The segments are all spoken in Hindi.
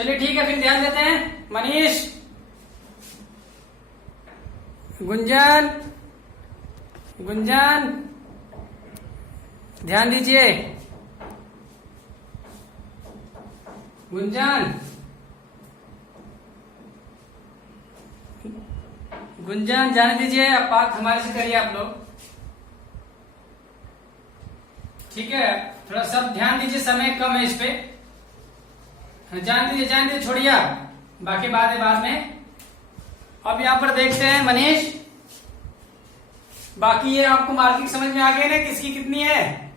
चलिए ठीक है, फिर ध्यान देते हैं। मनीष, गुंजन, गुंजन ध्यान दीजिए। गुंजन, गुंजन ध्यान दीजिए। अब बात हमारे से करिए आप लोग, ठीक है? थोड़ा सब ध्यान दीजिए, समय कम है इस पे। जान दीजिए, छोड़िए आप, बाकी बात है बाद में। अब यहाँ पर देखते हैं मनीष, बाकी ये आपको मार्किंग समझ में आ गई ना, किसकी कितनी है?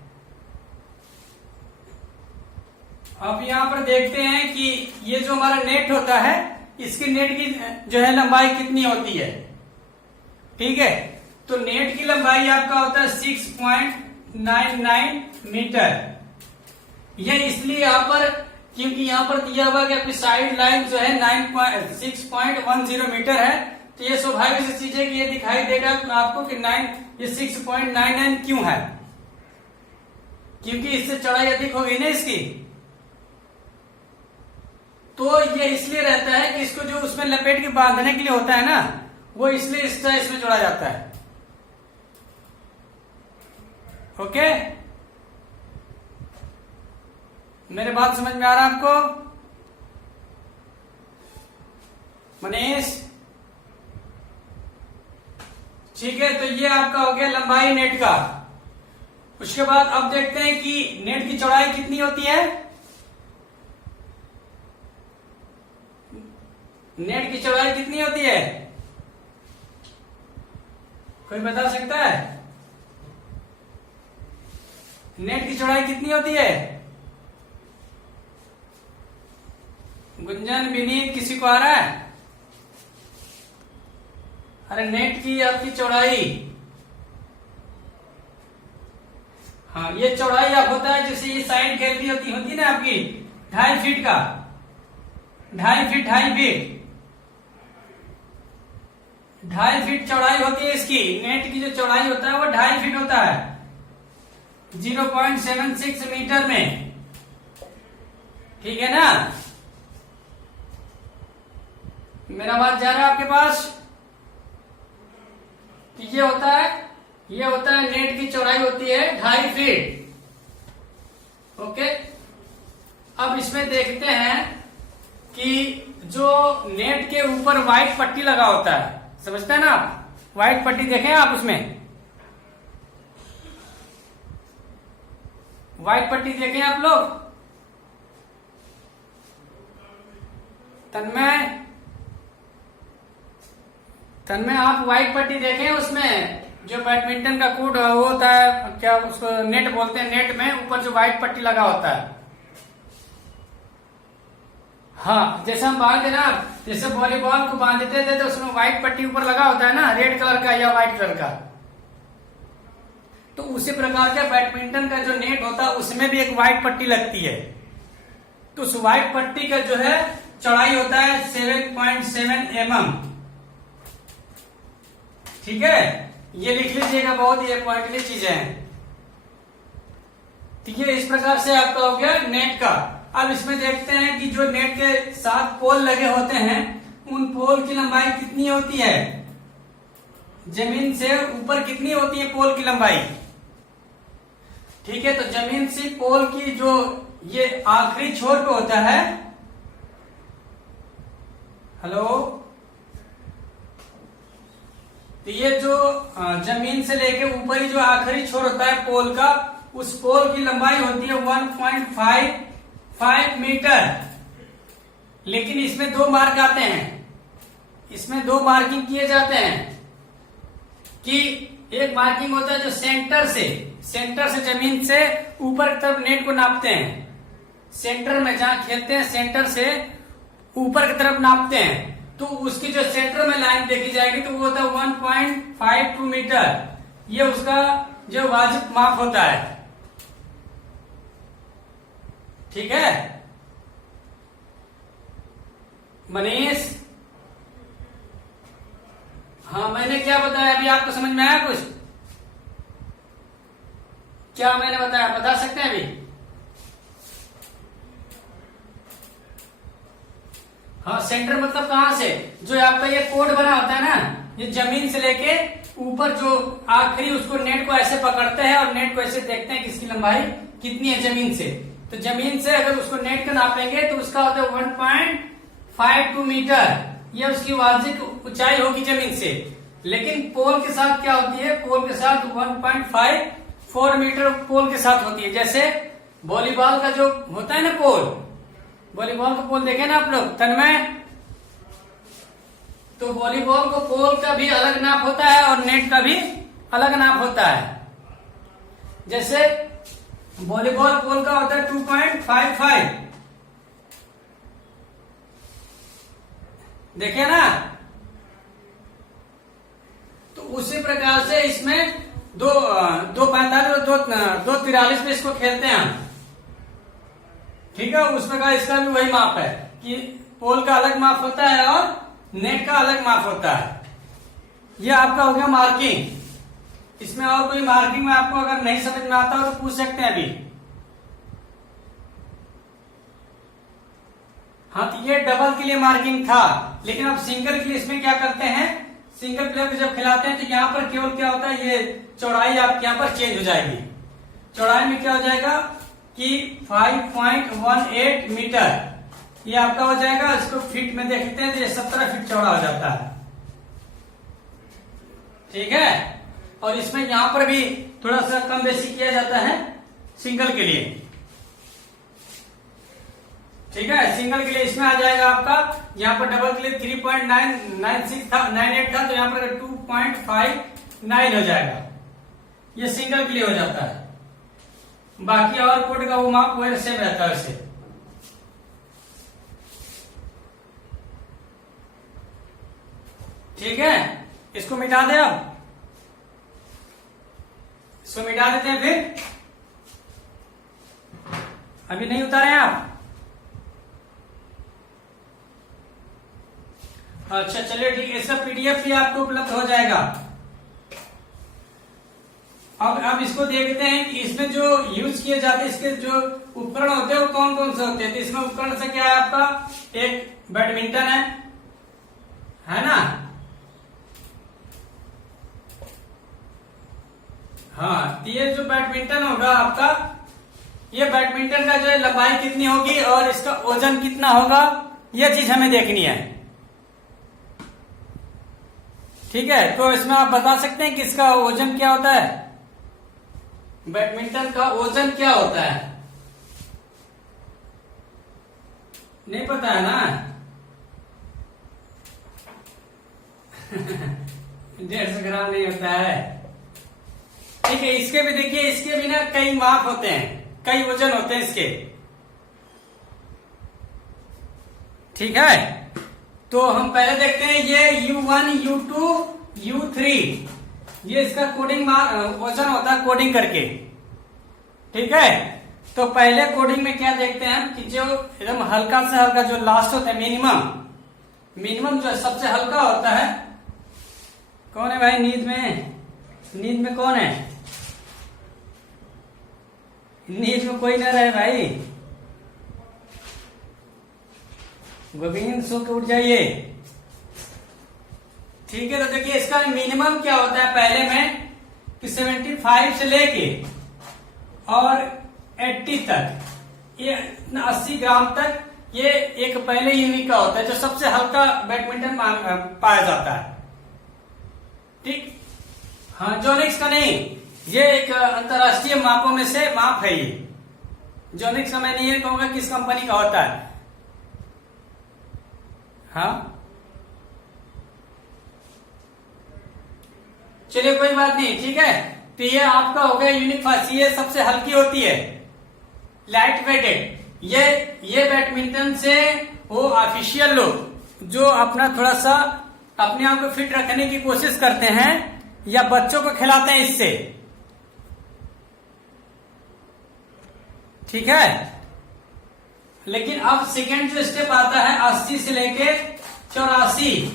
अब यहाँ पर देखते हैं कि ये जो हमारा नेट होता है, इसकी नेट की जो है लंबाई कितनी होती है। ठीक है, तो नेट की लंबाई आपका होता है 6.99 मीटर। यह इसलिए यहाँ पर, क्योंकि यहाँ पर दिया हुआ कि आपकी साइड लाइन जो है 6.10 मीटर है, तो ये स्वाभाविक सी चीज है कि ये दिखाई देगा आपको कि 6.99 क्यों है, क्योंकि इससे चौड़ाई अधिक हो गई ना इसकी। तो ये इसलिए रहता है कि इसको जो उसमें लपेट के बांधने के लिए होता है ना, वो इसलिए इस तरह इसमें जोड़ा जाता है। ओके, मेरे बात समझ में आ रहा है आपको? मनीष, ठीक है, तो ये आपका हो गया लंबाई नेट का। उसके बाद अब देखते हैं कि नेट की चौड़ाई कितनी होती है। नेट की चौड़ाई कितनी होती है, कोई बता सकता है? नेट की चौड़ाई कितनी होती है? गुंजन, विनीत, किसी को आ रहा है? अरे नेट की आपकी चौड़ाई, हाँ ये चौड़ाई आप होता है, जैसे ये साइड गैलरी होती ना आपकी 2.5 फीट का, 2.5 फीट चौड़ाई होती है इसकी। नेट की जो चौड़ाई होता है वो 2.5 फीट होता है, 0.76 मीटर में। ठीक है ना? मेरा बात जा रहा है आपके पास? तो ये होता है नेट की चौड़ाई होती है 2.5 फीट। ओके, अब इसमें देखते हैं कि जो नेट के ऊपर व्हाइट पट्टी लगा होता है, समझते हैं ना आप? व्हाइट पट्टी देखें आप, उसमें व्हाइट पट्टी देखें आप लोग। तन्मय आप व्हाइट पट्टी देखें, उसमें जो बैडमिंटन का कोर्ट होता है, क्या उसको नेट बोलते हैं, नेट में ऊपर जो व्हाइट पट्टी लगा होता है। हाँ, जैसे हम बांधते ना, जैसे वॉलीबॉल को बांधते थे तो उसमें व्हाइट पट्टी ऊपर लगा होता है ना, रेड कलर का या व्हाइट कलर का। तो उसी प्रकार का बैडमिंटन का जो नेट होता है उसमें भी एक व्हाइट पट्टी लगती है। तो उस व्हाइट पट्टी का जो है चौड़ाई होता है 7.7 mm। ठीक है, ये लिख लीजिएगा, बहुत ही पॉइंटली चीजें हैं। ठीक है, इस प्रकार से आपका हो गया नेट का। अब इसमें देखते हैं कि जो नेट के साथ पोल लगे होते हैं, उन पोल की लंबाई कितनी होती है, जमीन से ऊपर कितनी होती है पोल की लंबाई। ठीक है, तो जमीन से पोल की जो ये आखिरी छोर पे होता है, हेलो, तो ये जो जमीन से लेके ऊपर ही जो आखिरी छोर होता है पोल का, उस पोल की लंबाई होती है 1.55 मीटर। लेकिन इसमें 2 मार्क आते हैं, इसमें 2 मार्किंग किए जाते हैं। कि एक मार्किंग होता है जो सेंटर से जमीन से ऊपर की तरफ नेट को नापते हैं, सेंटर में जहां खेलते हैं सेंटर से ऊपर की तरफ नापते हैं, तो उसकी जो सेंटर में लाइन देखी जाएगी तो वो होता है 1.52 मीटर। ये उसका जो वाजिब माप होता है। ठीक है मनीष? हाँ, मैंने क्या बताया अभी, आपको समझ में आया कुछ? क्या मैंने बताया, बता सकते हैं अभी? हाँ, सेंटर मतलब कहाँ से, जो आपका ये कोड बना होता है ना, ये जमीन से लेके ऊपर जो आखिरी, उसको नेट को ऐसे पकड़ते हैं और नेट को ऐसे देखते हैं कि इसकी लंबाई कितनी है जमीन से। तो जमीन से अगर उसको नेट का नापेंगे तो उसका होता है 1.52 मीटर, ये उसकी वार्षिक ऊंचाई होगी जमीन से। लेकिन पोल के साथ क्या होती है, पोल के साथ 1.54 मीटर पोल के साथ होती है। जैसे वॉलीबॉल का जो होता है ना पोल, वॉलीबॉल का पोल देखे ना आप लोग तन्मय, तो वॉलीबॉल को पोल का भी अलग नाप होता है और नेट का भी अलग नाप होता है। जैसे वॉलीबॉल पोल का होता है 2.55, देखिए ना। तो उसी प्रकार से इसमें 2.45 और 2.43 में इसको खेलते हैं हम, ठीक है। उस प्रकार इसका भी वही माप है कि पोल का अलग माप होता है और नेट का अलग माप होता है। ये आपका हो गया मार्किंग। इसमें और कोई मार्किंग में आपको अगर नहीं समझ में आता हो तो पूछ सकते हैं अभी। हाँ, तो ये डबल के लिए मार्किंग था, लेकिन अब सिंगल के लिए इसमें क्या करते हैं, सिंगल प्लेयर को जब खिलाते हैं तो यहाँ पर केवल क्या होता है, ये चौड़ाई आपके यहाँ पर चेंज हो जाएगी। चौड़ाई में क्या हो जाएगा कि 5.18 मीटर, ये आपका हो जाएगा। इसको फीट में देखते हैं तो ये 17 फीट चौड़ा हो जाता है, ठीक है। और इसमें यहाँ पर भी थोड़ा सा कम बेसी किया जाता है सिंगल के लिए, ठीक है। सिंगल के लिए इसमें आ जाएगा आपका, यहाँ पर डबल के लिए 3.996 था, 98 था, तो यहाँ पर 2.59 हो जाएगा। ये सिंगल के लिए हो जाता है। बाकी और कोड का वो माप वही सेम रहता है वैसे। ठीक है, इसको मिटा दे, अब इसको मिटा देते हैं। फिर अभी नहीं उतारे आप? अच्छा चलिए ठीक है, इसका पीडीएफ भी आपको उपलब्ध हो जाएगा। अब इसको देखते हैं कि इसमें जो यूज किए जाते हैं, इसके जो उपकरण होते हैं वो कौन कौन से होते हैं। तो इसमें उपकरण से क्या है आपका, एक बैडमिंटन है ना। हाँ, ये जो बैडमिंटन होगा आपका, ये बैडमिंटन का जो है लंबाई कितनी होगी और इसका वजन कितना होगा, यह चीज हमें देखनी है, ठीक है। तो इसमें आप बता सकते हैं कि इसका वजन क्या होता है, बैडमिंटन का वजन क्या होता है? नहीं पता है ना? 150 ग्राम नहीं होता है, ठीक है। इसके भी देखिए, इसके भी ना कई माप होते हैं, कई वजन होते हैं इसके, ठीक है। तो हम पहले देखते हैं ये U1, U2, U3, ये इसका कोडिंग वजन होता है कोडिंग करके, ठीक है। तो पहले कोडिंग में क्या देखते हैं कि जो एकदम हल्का से हल्का जो लास्ट होता है, मिनिमम जो सबसे हल्का होता है, कौन है भाई नींद में कौन है? नींद में कोई ना रहे भाई, गोविंद सो के उठ जाइए, ठीक है। तो देखिए इसका मिनिमम क्या होता है पहले में कि 75 से लेके और 80 तक, ये 80 ग्राम तक, ये एक पहले यूनिट का होता है जो सबसे हल्का बैडमिंटन पाया जाता है, ठीक। हाँ, जोनिक्स का नहीं, ये एक अंतरराष्ट्रीय मापों में से माप है। ये जोनिक्स का मैं नहीं कहूंगा किस कंपनी का होता है। हाँ चलिए कोई बात नहीं, ठीक है। तो ये आपका हो गया यूनिक फास्ट, ये सबसे हल्की होती है, लाइट वेटेड। ये बैडमिंटन से वो ऑफिशियल लोग जो अपना थोड़ा सा अपने आप को फिट रखने की कोशिश करते हैं या बच्चों को खिलाते हैं इससे, ठीक है। लेकिन अब सेकेंड जो स्टेप आता है 80 से लेके 84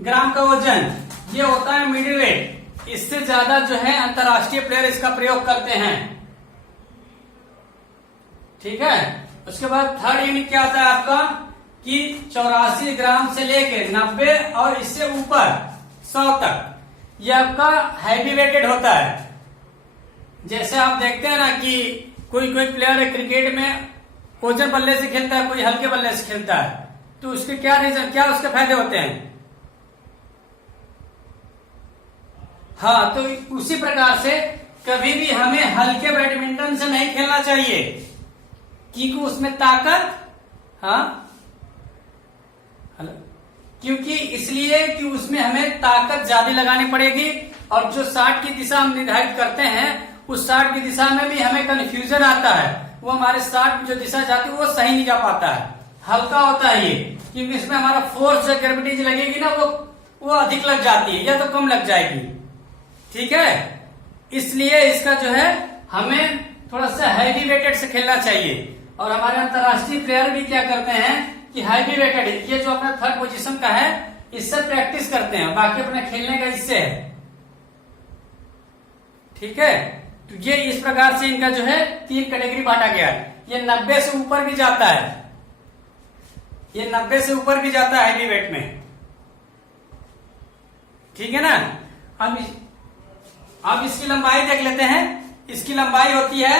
ग्राम का वजन, ये होता है मिडिल वेट। इससे ज्यादा जो है अंतरराष्ट्रीय प्लेयर इसका प्रयोग करते हैं, ठीक है। उसके बाद थर्ड यूनिट क्या आता है आपका कि 84 ग्राम से लेके 90 और इससे ऊपर 100 तक ये आपका हैवी वेटेड होता है। जैसे आप देखते हैं ना कि कोई कोई प्लेयर है क्रिकेट में वजन बल्ले से खेलता है, कोई हल्के बल्ले से खेलता है, तो उसके क्या रीजन, क्या उसके फायदे होते हैं। हाँ, तो उसी प्रकार से कभी भी हमें हल्के बैडमिंटन से नहीं खेलना चाहिए, क्योंकि उसमें ताकत, हाँ क्योंकि इसलिए कि उसमें हमें ताकत ज्यादा लगानी पड़ेगी, और जो शॉट की दिशा हम निर्धारित करते हैं उस शॉट की दिशा में भी हमें कंफ्यूजन आता है, वो हमारे शॉट की जो दिशा जाती है वो सही नहीं जा पाता है। हल्का होता है ये, क्योंकि इसमें हमारा फोर्स जो ग्रेविटी लगेगी ना वो अधिक लग जाती है या तो कम लग जाएगी। ठीक है, इसलिए इसका जो है हमें थोड़ा सा हैवी वेटेड से खेलना चाहिए। और हमारे अंतरराष्ट्रीय प्लेयर भी क्या करते हैं कि हैवी वेटेड, ये जो अपना थर्ड पोजीशन का है इससे प्रैक्टिस करते हैं, बाकी अपने खेलने का इससे है। ठीक है, तो ये इस प्रकार से इनका जो है 3 कैटेगरी बांटा गया है। ये 90 से ऊपर भी जाता है, ये 90 से ऊपर भी जाता है हैवी वेट में। ठीक है ना। अब इसकी लंबाई देख लेते हैं। इसकी लंबाई होती है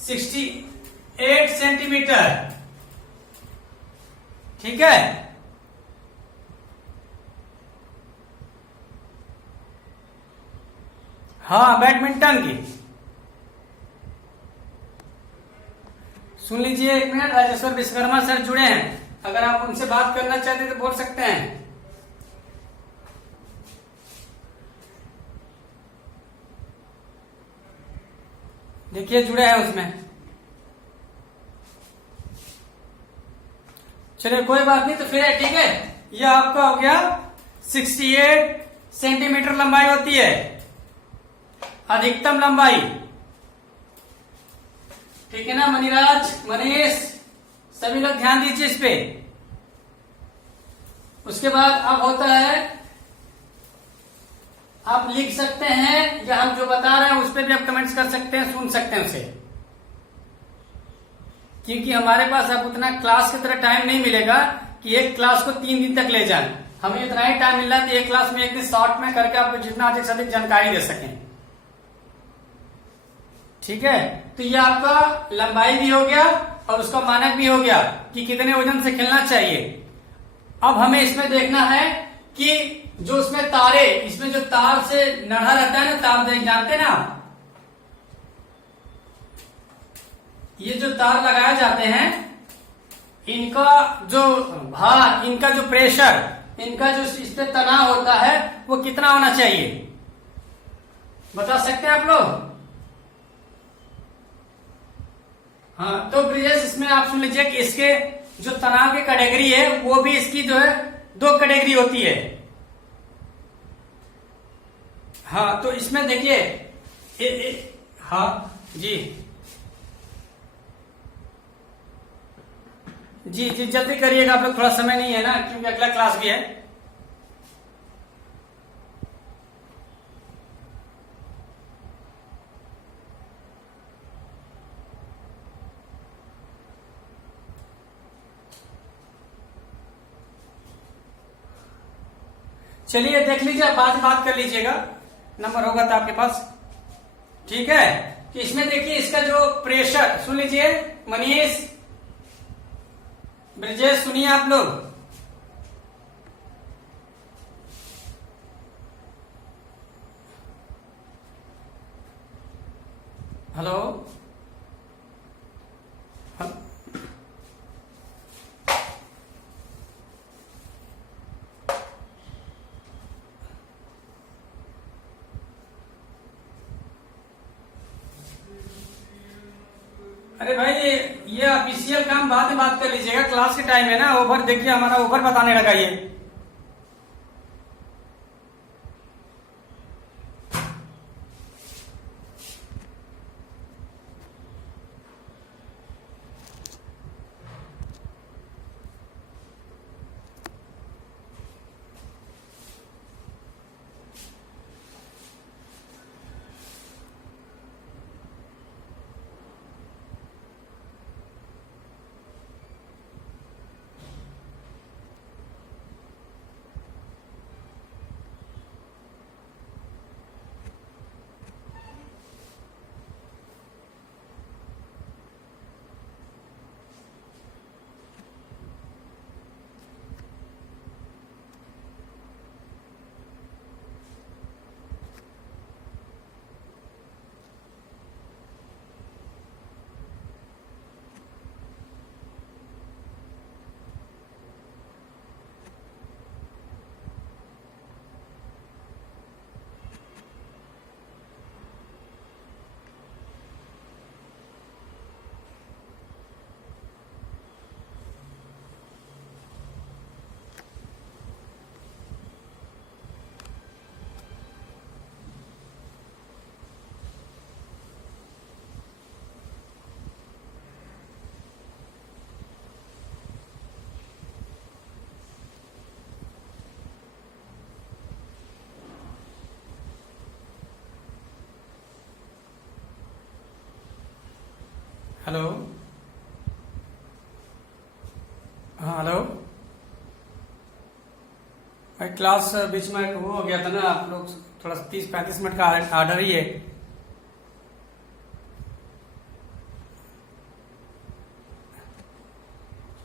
68 सेंटीमीटर। ठीक है, हाँ बैडमिंटन की। सुन लीजिए एक मिनट, राजेश्वर विश्वकर्मा सर जुड़े हैं, अगर आप उनसे बात करना चाहते हैं तो बोल सकते हैं। देखिए जुड़े हैं उसमें। चलिए कोई बात नहीं, तो फिर है ठीक है। ये आपका हो गया 68 सेंटीमीटर लंबाई होती है अधिकतम लंबाई। ठीक है ना मनीराज, मनीष, सभी लोग ध्यान दीजिए इस पे। उसके बाद अब होता है, आप लिख सकते हैं या हम जो बता रहे हैं उस पर भी आप कमेंट्स कर सकते हैं, सुन सकते हैं उसे, क्योंकि हमारे पास अब उतना क्लास की तरह टाइम नहीं मिलेगा कि एक क्लास को 3 दिन तक ले जाएं। हमें इतना ही टाइम मिल रहा है तो एक क्लास में एक दिन शॉर्ट में करके आपको जितना अधिक से अधिक जानकारी दे सकें। ठीक है, तो ये आपका लंबाई भी हो गया और उसका मानक भी हो गया कि कितने वजन से खेलना चाहिए। अब हमें इसमें देखना है कि जो उसमें तारे, इसमें जो तार से नढ़ा रहता है ना, तार जानते हैं ना, ये जो तार लगाए जाते हैं इनका जो भार, इनका जो प्रेशर, इनका जो इस पे तनाव होता है वो कितना होना चाहिए, बता सकते हैं आप लोग। हाँ, तो ब्रिजेश इसमें आप सुन लीजिए कि इसके जो तनाव की कैटेगरी है वो भी इसकी जो है 2 कैटेगरी होती है। हाँ, तो इसमें देखिए हाँ जी जी जी जल्दी करिएगा आप लोग, थोड़ा समय नहीं है ना क्योंकि अगला क्लास भी है। चलिए देख लीजिए, बाद में बात कर लीजिएगा, नंबर होगा तो आपके पास। ठीक है, कि इसमें देखिए इसका जो प्रेशर, सुन लीजिए मनीष, ब्रिजेश, सुनिए आप लोग। हेलो, अरे भाई ये ऑफिशियल काम बाद में बात कर लीजिएगा, क्लास के टाइम है ना। ओवर देखिए हमारा ओवर बताने लगा ये। हेलो, हाँ हेलो भाई, क्लास बीच में वो हो गया था ना, आप लोग थोड़ा 30-35 मिनट का ऑर्डर ही है।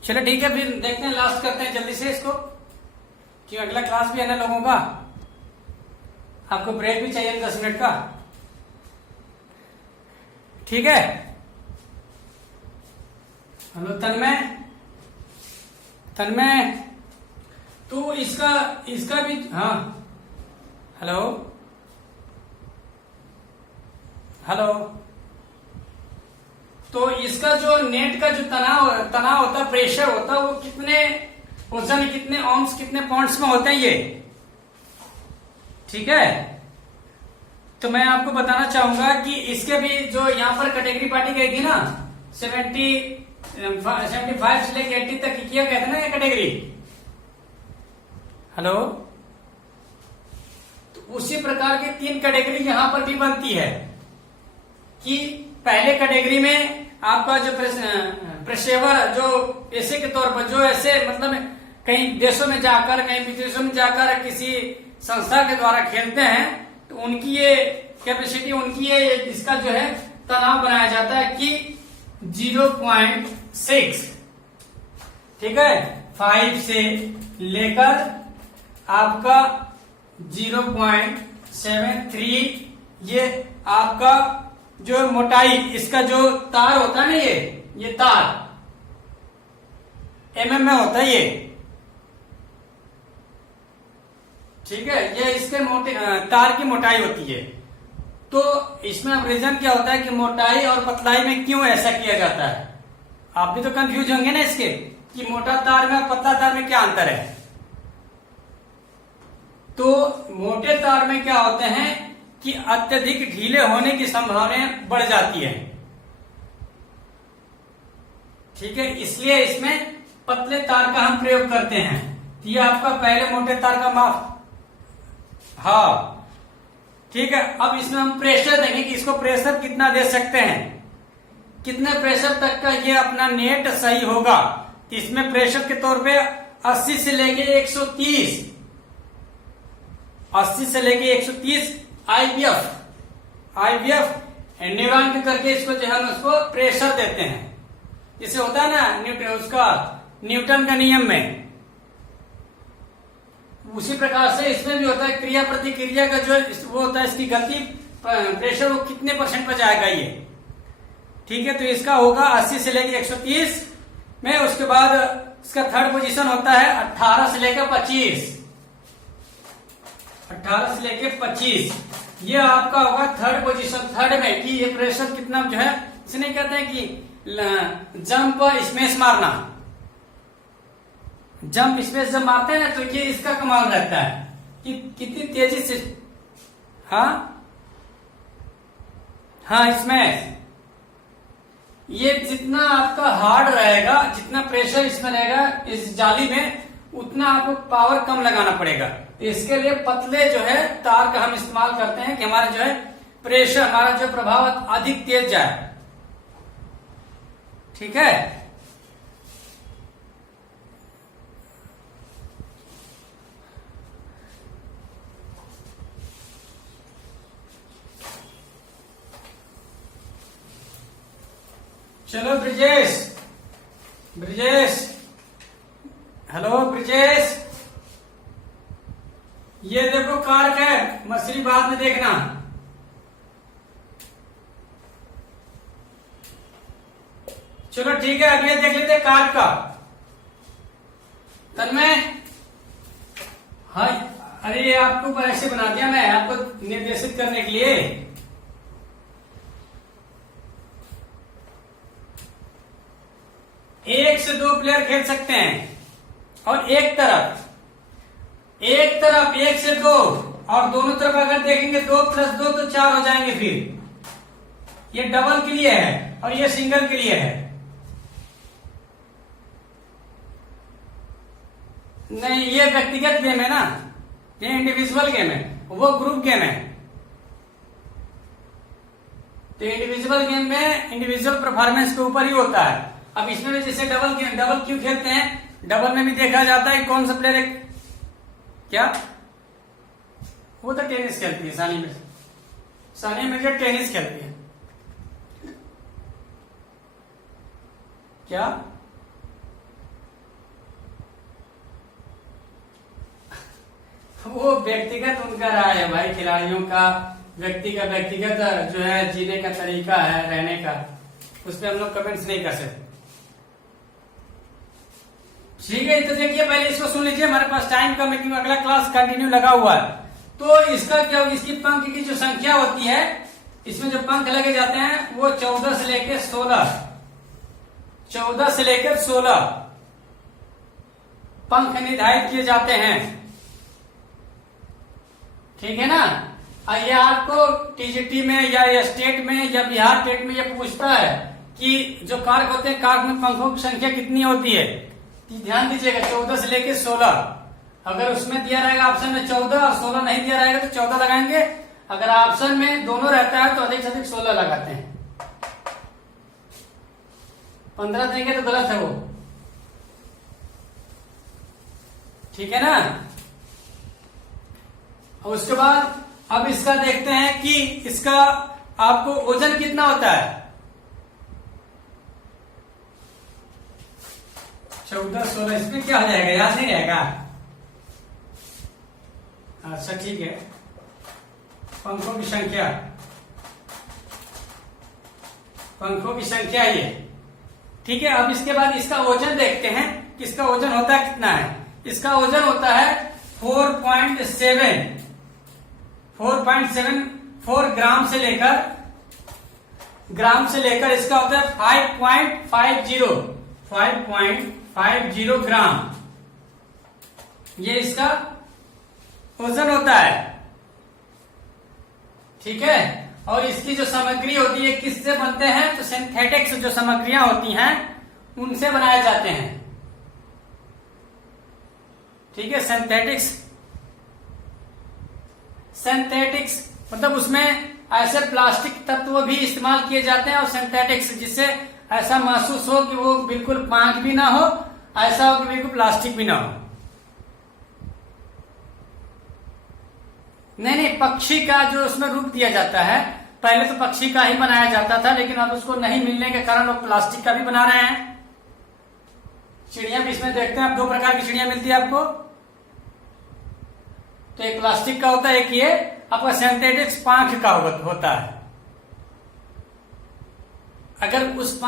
चलो ठीक है, फिर देखते हैं, लास्ट करते हैं जल्दी से इसको, कि अगला क्लास भी है ना लोगों का। आपको ब्रेक भी चाहिए 10 मिनट का, ठीक है। हेलो तन्मय, तन्मय तो इसका इसका भी, हाँ हेलो हेलो, तो इसका जो नेट का जो तनाव होता है, प्रेशर होता है, वो कितने वजन, कितने ऑन्स, कितने पॉइंट्स में होते हैं ये, ठीक है। तो मैं आपको बताना चाहूंगा कि इसके भी जो यहाँ पर कैटेगरी पार्टी गई थी ना, 75 से लेकर 80 तक किया गया था ना ये कैटेगरी, हेलो। तो उसी प्रकार की 3 कैटेगरी यहां पर भी बनती है, कि पहले कैटेगरी में आपका जो पेशेवर, जो ऐसे के तौर पर, जो ऐसे मतलब कहीं देशों में जाकर, कहीं विदेशों में जाकर किसी संस्था के द्वारा खेलते हैं, तो उनकी ये कैपेसिटी, उनकी ये इसका जो है तनाव बनाया जाता है कि 0.6, ठीक है, 5 से लेकर आपका 0.73, ये आपका जो मोटाई, इसका जो तार होता है ना, ये तार mm में होता है ये, ठीक है, ये इसके तार की मोटाई होती है। तो इसमें अब रीजन क्या होता है कि मोटाई और पतलाई में क्यों ऐसा किया जाता है, आप भी तो कंफ्यूज होंगे ना इसके, कि मोटा तार में और पतला तार में क्या अंतर है। तो मोटे तार में क्या होते हैं कि अत्यधिक ढीले होने की संभावना बढ़ जाती है, ठीक है, इसलिए इसमें पतले तार का हम प्रयोग करते हैं। तो ये आपका पहले मोटे तार का माप, हाँ ठीक है। अब इसमें हम प्रेशर देंगे कि इसको प्रेशर कितना दे सकते हैं, कितने प्रेशर तक का ये अपना नेट सही होगा। तो इसमें प्रेशर के तौर पे 80 से लेके 130, 80 से लेके 130 आईबीएफ न्यूटन करके इसको जो है ना, उसको प्रेशर देते हैं, जिसे होता है ना न्यूटन का नियम में। उसी प्रकार से इसमें भी होता है, क्रिया प्रतिक्रिया का जो वो होता है, इसकी गति, प्रेशर वो कितने % पर जाएगा ये, ठीक है। तो इसका होगा 80 से लेकर 130 में। उसके बाद इसका थर्ड पोजीशन होता है 18 से लेकर 25, 18 से लेकर 25, ये आपका होगा थर्ड पोजीशन, थर्ड में, कि ये प्रेशर कितना जो है, इसने कहते हैं कि जंप स्मेश मारना, जंप स्पेस जब मारते हैं ना, तो ये इसका कमाल रहता है कि कितनी तेजी से, हाँ इसमें ये जितना आपका हार्ड रहेगा, जितना प्रेशर इसमें रहेगा इस जाली में, उतना आपको पावर कम लगाना पड़ेगा। तो इसके लिए पतले जो है तार का हम इस्तेमाल करते हैं कि हमारा जो है प्रेशर, हमारा जो प्रभाव अधिक तेज जाए, ठीक है। चलो ब्रिजेश, हेलो ब्रिजेश, ये देखो कारक है, मछली बाद में देखना। चलो ठीक है, अगले देख लेते कारक का। तन्मय, हाँ, अरे ये आपको ऊपर ऐसे बना दिया मैं, आपको निर्देशित करने के लिए। एक से 2 प्लेयर खेल सकते हैं, और एक तरफ 1 से 2, और दोनों तरफ अगर देखेंगे 2 + 2 तो 4 हो जाएंगे। फिर ये डबल के लिए है और ये सिंगल के लिए है। नहीं, ये व्यक्तिगत गेम है ना, ये इंडिविजुअल गेम है, वो ग्रुप गेम है। तो इंडिविजुअल गेम में इंडिविजुअल परफॉर्मेंस के ऊपर ही होता है। अब इसमें भी जैसे डबल क्यों खेलते हैं, डबल में भी देखा जाता है कौन सा प्लेयर क्या, वो तो टेनिस खेलती है, सानिया मिर्जा टेनिस खेलती है क्या, वो व्यक्तिगत उनका राय है भाई, खिलाड़ियों का व्यक्तिगत जो है जीने का तरीका है, रहने का, उस पर हम लोग कमेंट्स नहीं कर सकते। ठीक है, तो देखिए पहले इसको सुन लीजिए, हमारे पास टाइम कम है क्योंकि अगला क्लास कंटिन्यू लगा हुआ है। तो इसका क्या, इसकी पंख की जो संख्या होती है, इसमें जो पंख लगे जाते हैं वो 14 से लेकर 16 पंख निर्धारित किए जाते हैं। ठीक है ना। ये आपको टीजीटी में या स्टेट में या बिहार टेट में ये पूछता है कि जो कारक होते हैं, कारक में पंखों की संख्या कितनी होती है। ध्यान दीजिएगा 14 से लेके 16, अगर उसमें दिया रहेगा ऑप्शन में 14 और 16 नहीं दिया रहेगा तो 14 लगाएंगे, अगर ऑप्शन में दोनों रहता है तो अधिक से अधिक 16 लगाते हैं। 15 देंगे तो गलत है वो। ठीक है ना। और उसके बाद अब इसका देखते हैं कि इसका आपको वजन कितना होता है। 14, 16, इसमें क्या हो जाएगा, याद नहीं रहेगा। अच्छा ठीक है, पंखों की संख्या ये। ठीक है, अब इसके बाद इसका वजन देखते हैं कि इसका वजन होता है कितना है। इसका वजन होता है 4.7 4 ग्राम से लेकर इसका होता है 5.50 ग्राम, ये इसका वजन होता है। ठीक है, और इसकी जो सामग्री होती है किससे बनते हैं, तो सिंथेटिक्स जो सामग्रियां होती हैं उनसे बनाए जाते हैं। ठीक है, सिंथेटिक्स मतलब उसमें ऐसे प्लास्टिक तत्व भी इस्तेमाल किए जाते हैं, और सिंथेटिक्स जिससे ऐसा महसूस हो कि वो बिल्कुल पांच भी ना हो, ऐसा हो कि बिल्कुल प्लास्टिक भी ना हो। नहीं, पक्षी का जो उसमें रूप दिया जाता है, पहले तो पक्षी का ही बनाया जाता था, लेकिन अब उसको नहीं मिलने के कारण लोग प्लास्टिक का भी बना रहे हैं। चिड़िया भी इसमें देखते हैं आप, 2 प्रकार की चिड़िया मिलती है आपको, तो एक प्लास्टिक का होता है, एक ये आपका सिंथेटिक्स पांख का होता है। अगर उस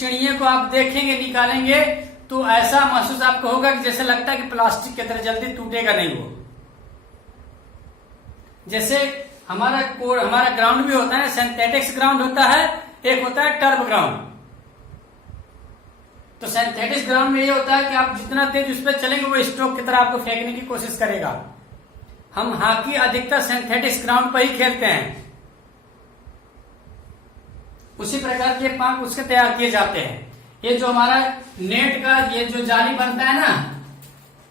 चिड़िया को आप देखेंगे, निकालेंगे, तो ऐसा महसूस आपको होगा कि जैसे लगता है कि प्लास्टिक की तरह जल्दी टूटेगा नहीं वो। जैसे हमारा ग्राउंड भी होता है, सिंथेटिक्स ग्राउंड होता है, एक होता है टर्फ ग्राउंड। तो सिंथेटिक्स ग्राउंड में ये होता है कि आप जितना तेज उस पर चलेंगे वो स्ट्रोक की तरह आपको फेंकने की कोशिश करेगा। हम हॉकी अधिकतर सिंथेटिक्स ग्राउंड पर ही खेलते हैं। उसी प्रकार के पांख उसके तैयार किए जाते हैं। ये जो हमारा नेट का ये जो जाली बनता है ना,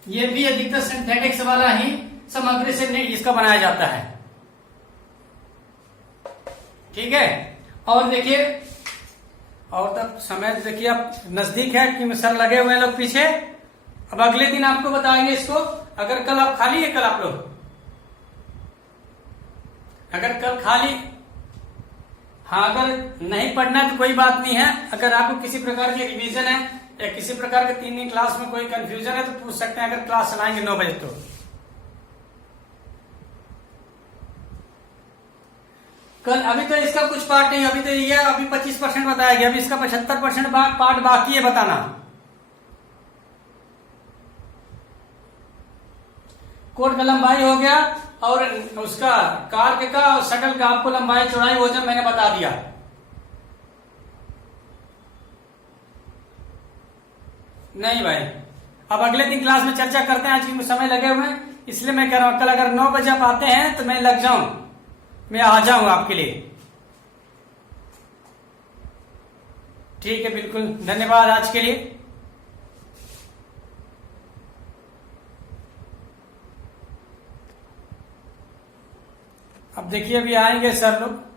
ये भी अधिकतर सिंथेटिक्स वाला ही सामग्री से नेट इसका बनाया जाता है। ठीक है, और देखिए, और तब समय देखिए आप नजदीक है कि सर लगे हुए हैं लोग पीछे। अब अगले दिन आपको बताएंगे इसको। अगर कल आप खाली है, कल आप लोग अगर कल खाली, हाँ, अगर नहीं पढ़ना तो कोई बात नहीं है। अगर आपको किसी प्रकार की रिवीजन है या किसी प्रकार के 3 दिन क्लास में कोई कंफ्यूजन है तो पूछ सकते हैं। अगर क्लास चलाएंगे 9 बजे तो कल, अभी तो इसका कुछ पार्ट नहीं, अभी तो ये अभी 25% बताया गया, अभी इसका 75% पार्ट बाकी है बताना। कोड का लंबाई हो गया, और उसका कार्क का और शटल का आपको लंबाई चौड़ाई वजन मैंने बता दिया। नहीं भाई, अब अगले दिन क्लास में चर्चा करते हैं। आज की समय लगे हुए हैं, इसलिए मैं कह रहा हूं कल अगर 9 बजे आप आते हैं तो मैं लग जाऊं, मैं आ जाऊं आपके लिए। ठीक है, बिल्कुल, धन्यवाद आज के लिए। अब देखिए अभी आएंगे सर लोग।